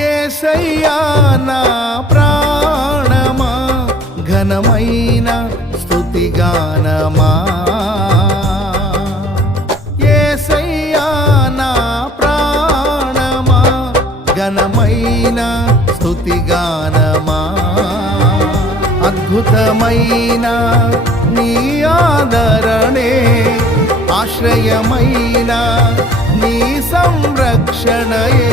ఏసయ్యా ప్రాణమా ఘనమైన స్థుతిగానమా ఏసయ్యా ప్రాణమా ఘనమైన స్థుతిగానమా అద్భుతమైన నీ ఆదరణే ఆశ్రయమైన నీ సంరక్షణయే